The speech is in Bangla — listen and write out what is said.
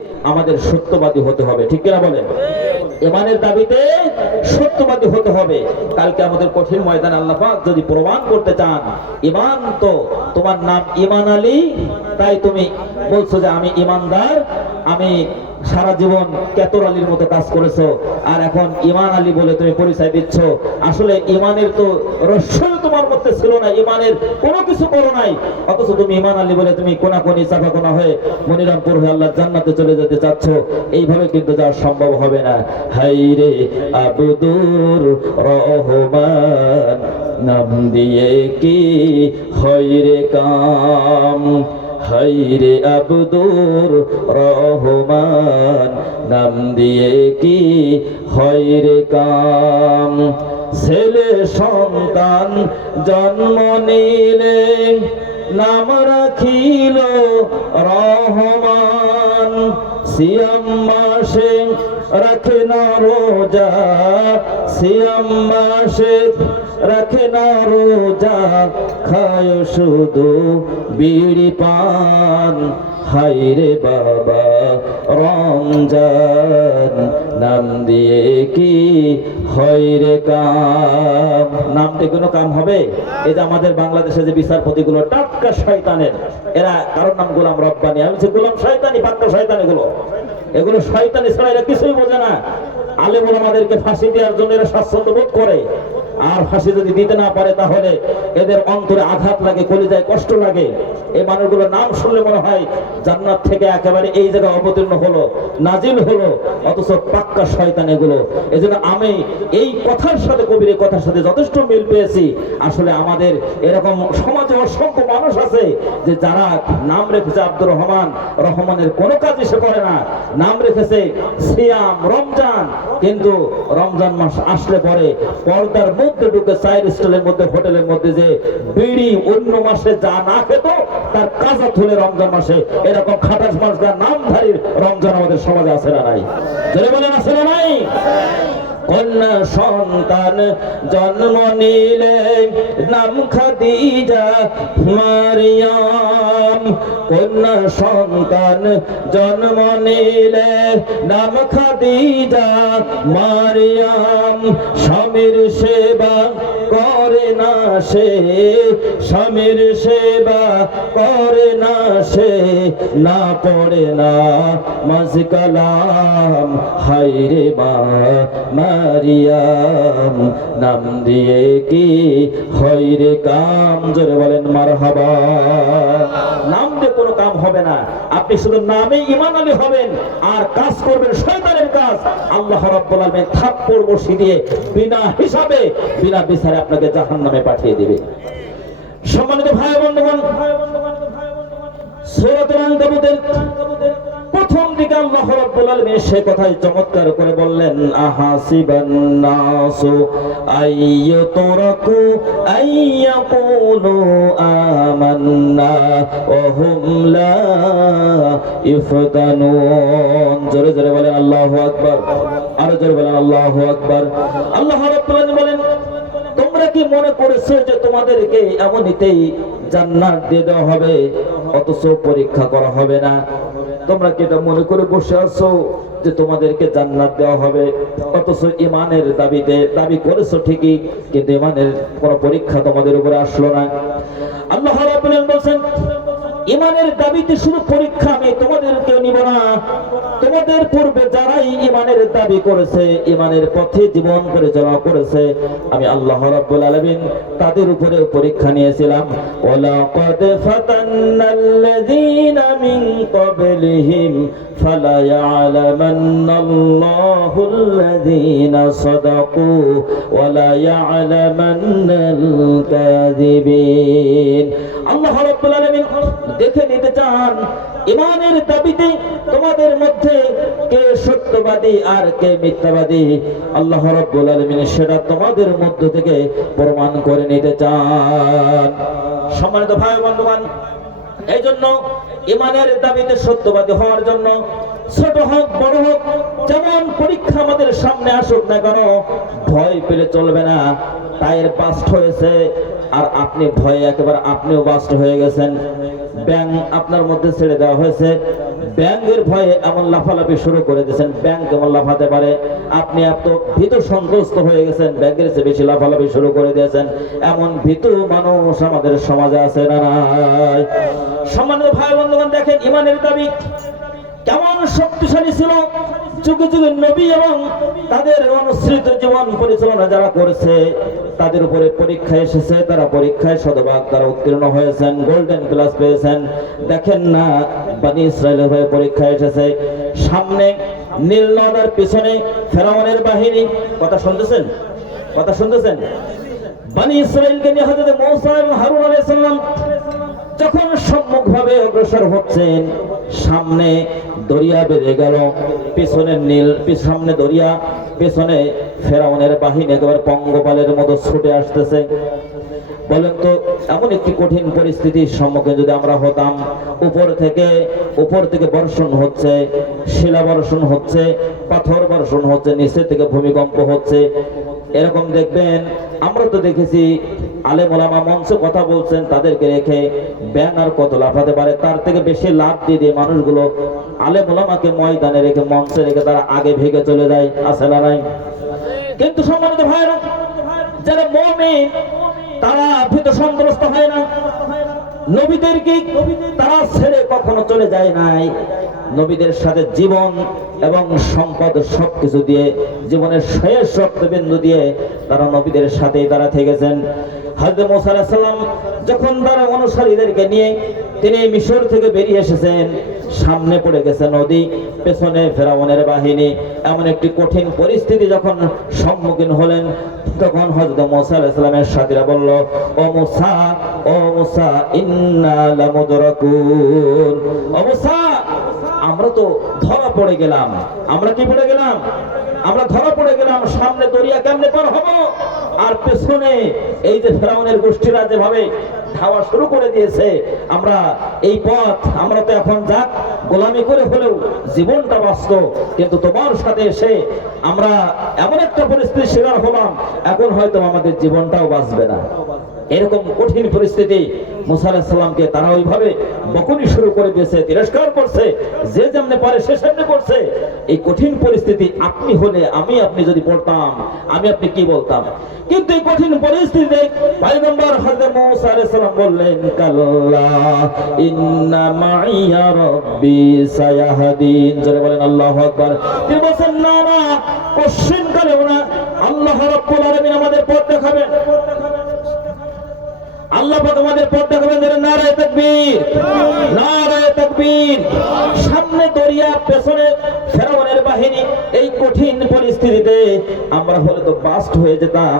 আমাদের সত্যবাদী হতে হবে, ঠিক কিনা বলেন? ইমানের দাবিতে সত্যবাদী হতে হবে। কালকে আমাদের কঠিন ময়দানে আল্লাহ পাক যদি প্রমাণ করতে চান, ইমান তো তোমার নাম ইমান আলী, তাই তুমি বলছো যে আমি ইমানদার, আমি সারা জীবন কেতর আলীর মতো কাজ করেছো, আর এখন ইমান আলী বলে তুমি পরিচয় দিচ্ছ। আসলে ইমানের তো রহস্য তোমার মধ্যে ছিল না, ইমানের কোনো কিছু করো নাই, অথচ তুমি ইমান আলী বলে তুমি কোনাকুনি চাপাকোনা হয়ে মনিরামপুর হয়ে আল্লাহর জান্নাতে চলে যেতে চাচ্ছ। এইভাবে কিন্তু যাওয়া সম্ভব হবে না। হাইরে আব্দুর রহমান নাম দিয়ে কি হইরে কাম, হাইরে আব্দুর রহমান নাম দিয়ে কি হইরে কাম। ছেলে সন্তান জন্ম নিলে নাম রাখিল রহমান, সিয়াম মাসে রাখে না রোজা, সিয়াম মাসে রাখে না রোজা, খায় শুধু বিড়ি পান। হাইরে বাবা রমজান নাম দিয়ে কি হইরে কাম। নামটি কোনো কাম হবে? এই যে আমাদের বাংলাদেশে যে বিচারপতিগুলো টাটকা শয়তানের, এরা কারোর নাম গোলাম রব্বানি, আমি বলছি গোলাম শয়তানি, পাক্কা শয়তান এগুলো। এগুলো শয়তানি ছাড়া এরা কিছুই বোঝে না। আলেম ওলামাদেরকে ফাঁসি দেওয়ার জন্য এরা স্বাচ্ছন্দ্য বোধ করে, আর ফাঁসি যদি দিতে না পারে তাহলে এদের অন্তরে আঘাত লাগে, কলিজায় কষ্ট লাগে। এই মানুষগুলোর নাম শুনলে মনে হয় জান্নাত থেকে একেবারে এই জায়গায় অবতীর্ণ হলো, নাজিল হলো, অথচ পাক্কা শয়তান এগুলো। এজন্য আমি এই কথার সাথে, কবির এই কথার সাথে যথেষ্ট মিল পেয়েছি। আসলে আমাদের এরকম সমাজে অসংখ্য মানুষ আছে যে যারা নাম রেখেছে আব্দুর রহমান, রহমানের কোনো কাজই সে করে না। নাম রেখেছে সিয়াম, রমজান, কিন্তু রমজান মাস আসলে পরে পর্দার মধ্যে ঢুকে চায়ের স্টলের মধ্যে, হোটেলের মধ্যে যে বিড়ি অন্য মাসে যা না খেত তার কাজা তুলে রমজান মাসে, এরকম খাটাস মানুষ যার নামধারীর রমজান আমাদের সমাজে আছে না নাই? জোরে বলেন আছে না নাই? কন্যা সন্তান জন্ম নিলে নাম খাদিজা মারিয়াম, কন্যা সন্তান জন্ম নিলে নাম খাদিজা মারিয়াম। স্বামীর সেবা করে না সে, স্বামীর সেবা করে না সে, না পড়ে না মাঝ কালাম। হাইরে মা মারিয়াম নাম দিয়ে কি হইরে কাম। জোরে বলেন মারহাবা। নাম দিয়ে কোনো কাম হবে না, আপনি শুধু নামে ঈমান আলী হবেন আর কাজ করবেন শয়তানের কাজ। আল্লাহ রাব্বুল আলামিন থাপ্পড় বসি দিয়ে বিনা হিসাবে, বিনা বিচারে আপনাকে জাহান্নামে পাঠিয়ে দিবে। সম্মানিত ভাই বন্ধুগণ, সূরাতুল আনকাবুতের প্রথম দিকে আল্লাহ রাব্বুল আলামিন সে কথাই চমৎকার করে বললেন, আহাসিবান নাসু আইয়ুতরাকু আইয়াকুলু আমান্না ওয়া হুম লা ইফতানুন। জোরে জোরে বলেন আল্লাহু আকবার, আরো জোরে বলেন আল্লাহু আকবার। আল্লাহ রাব্বুল আলামিন বলেন, তোমরা কি মনে করেছো যে তোমাদেরকে এমনিতেই জান্নাত দিয়ে দেওয়া হবে অথচ পরীক্ষা করা হবে না? তোমরা কি এটা মনে করে বসে আছো যে তোমাদেরকে জান্নাত দেওয়া হবে, অথচ ইমানের দাবিতে দাবি করেছো ঠিকই, কিন্তু ইমানের কোনো পরীক্ষা তোমাদের উপরে আসলো না? আল্লাহ রাব্বুল আলামিন বলেন, ইমানের দাবিতে শুধু পরীক্ষা আমি তোমাদেরকে নিব না, তোমাদের পূর্বে যারাই ইমানের দাবি করেছে, ইমানের পথে জীবন পরিচালনা করেছে, আমি আল্লাহ রাব্বুল আলামিন তাদের উপরে পরীক্ষা নিয়েছিলাম। ওয়ালাকাদ ফাতান্নাল্লাযীনা মিন ক্বাবলিহিম ফালা ইয়া'লামান্নাল্লাহুল্লাযীনা সাদাকু ওয়ালা ইয়া'লামান্নাল কাযিবিন। আল্লাহ রাব্বুল আলামিন দেখে নিতে চান ইমানের দাবিতে তোমাদের মধ্যে কে সত্যবাদী আর কে মিথ্যাবাদী। আল্লাহ রাব্বুল আলামিন সেটা তোমাদের মধ্য থেকে প্রমাণ করে নিতে চান। সম্মানিত ভাই বন্ধুগণ, এই জন্য ইমানের দাবিতে সত্যবাদী হওয়ার জন্য ছোট হোক বড় হোক যেমন পরীক্ষা আমাদের সামনে আসুক না কেন, ভয় পেলে চলবে না। টায়ার বাস্ট হয়েছে আর আপনি ভয়ে একেবারে আপনিও বাস্ট হয়ে গেছেন, ব্যাঙ আপনার মধ্যে ছেড়ে দেওয়া হয়েছে, ব্যাঙের ভয়ে এমন লাফালাফি শুরু করে দিয়েছেন, ব্যাঙ কেমন লাফাতে পারে, আপনি এত ভীতু সন্ত্রস্ত হয়ে গেছেন, ব্যাঙের চেয়ে বেশি লাফালাফি শুরু করে দিয়েছেন। এমন ভীতু মানুষ আমাদের সমাজে আছে না নাই? সম্মানিত ভাই বন্ধুগণ, দেখেন ইমানের দাবি কেমন শক্তিশালী ছিল। যুগে যুগে নবী এবং তাদের অনুসৃত জীবন পরিচালনা যারা করেছে তাদের উপরে পরীক্ষা এসেছে, তারা পরীক্ষায় শতভাগ তারা উত্তীর্ণ হয়েছেন, গোল্ডেন প্লাস পেয়েছেন। দেখেন না, বনি ইসরায়েলের হয়ে পরীক্ষা এসেছে, সামনে নীল নদের পিছনে ফেরাউনের বাহিনী। কথা শুনতেছেন? কথা শুনতেছেন? বনি ইসরায়েলকে নিয়ে হযরত মূসা এবং হারুন আলাইহিস সালাম যখন সম্মুখভাবে অগ্রসর হচ্ছেন, সামনে দরিয়া বেড়ে গেল, পিছনে নীল, সামনে দরিয়া, পিছনে ফেরাউনের বাহিনী একেবারে পঙ্গপালের মতো ছুটে আসতেছে। বলেন তো, এমন একটি কঠিন পরিস্থিতির সম্মুখীন যদি আমরা হতাম, উপর থেকে বর্ষণ হচ্ছে, শিলা বর্ষণ হচ্ছে, পাথর বর্ষণ হচ্ছে, নিচে থেকে ভূমিকম্প হচ্ছে, এরকম দেখবেন। আমরা তো দেখেছি আলেম ওলামা মঞ্চে কথা বলছেন, তাদেরকে রেখে ব্যাঙ আর কত লাফাতে পারে, তার থেকে বেশি লাভ দিয়ে মানুষগুলো আলেম ওলামাকে ময়দানে রেখে, মঞ্চে রেখে তারা আগে ভেগে চলে যায়, আছে না নাই? কিন্তু সম্মানিত ভাইরা, যারা মুমিন তারা ভীত সন্ত্রস্ত হয় না, নবীদেরকে তারা ছেড়ে কখনো চলে যায় নাই। নবীদের সাথে জীবন এবং সম্পদ সবকিছু দিয়ে, জীবনের শেষ রক্তবিন্দু দিয়ে তারা নবীদের সাথেই তারা থেকেছেন। হযরত মূসা আলাইহিস সালাম যখন তার অনুসারীদেরকে নিয়ে তিনি মিশর থেকে বেরিয়ে এসেছেন, সামনে পড়ে গেছে নদী, পেছনে ফেরাউনের বাহিনী। এমন একটি কঠিন পরিস্থিতি যখন সম্মুখীন হলেন, তখন হযরত মূসা আলাইহিস সালামের সাথীরা বলল, ও মূসা ইন্না লামুদরাকুন, ও মূসা আমরা তো ধরা পড়ে গেলাম। আমরা কি পড়ে গেলাম? আমরা ধরা পড়ে গেলাম। সামনে দরিয়া কেমনে পার হব, আর পেছনে এই যে ফেরাউনের গোষ্ঠীরা যেভাবে ধাওয়া শুরু করে দিয়েছে, আমরা এই পথ, আমরা তো এখন যাক গোলামি করে হলেও জীবনটা বাঁচত, কিন্তু তোমার সাথে এসে আমরা এমন একটা পরিস্থিতির শিকার হলাম, এখন হয়তো আমাদের জীবনটাও বাঁচবে না। এরকম কঠিন পরিস্থিতি মূসা আলাইহিস সালামকে তারা ওইভাবে বকুনি শুরু করে দিয়েছে, তিরস্কার করছে, যে যেমনে পারে সে সেমনে করছে। এই কঠিন পরিস্থিতি আপনি হলে, আপনি যদি পড়তাম, আপনি কি বলতাম? কিন্তু এই কঠিন পরিস্থিতিতে পয়গম্বর হযরত মূসা আলাইহিস সালাম বললেন, কাল্লা ইন্না মাইয়া রাব্বি সায়াহদিন। জোরে বলেন আল্লাহু আকবার। তিনি বলেন, না না, কোশ্চেন করেও না, আল্লাহ রাব্বুল আলামিন আমাদের পথ দেখাবেন, আল্লাহ পাক আমাদের পথ দেখাবেন। নারায়ে তাকবীর, নারায়ে তাকবীর। সামনে দরিয়া, পেছনে ফেরাউনের বাহিনী। এই কঠিন পরিস্থিতিতে আমরা হলে তো বাস্ট হয়ে যেতাম।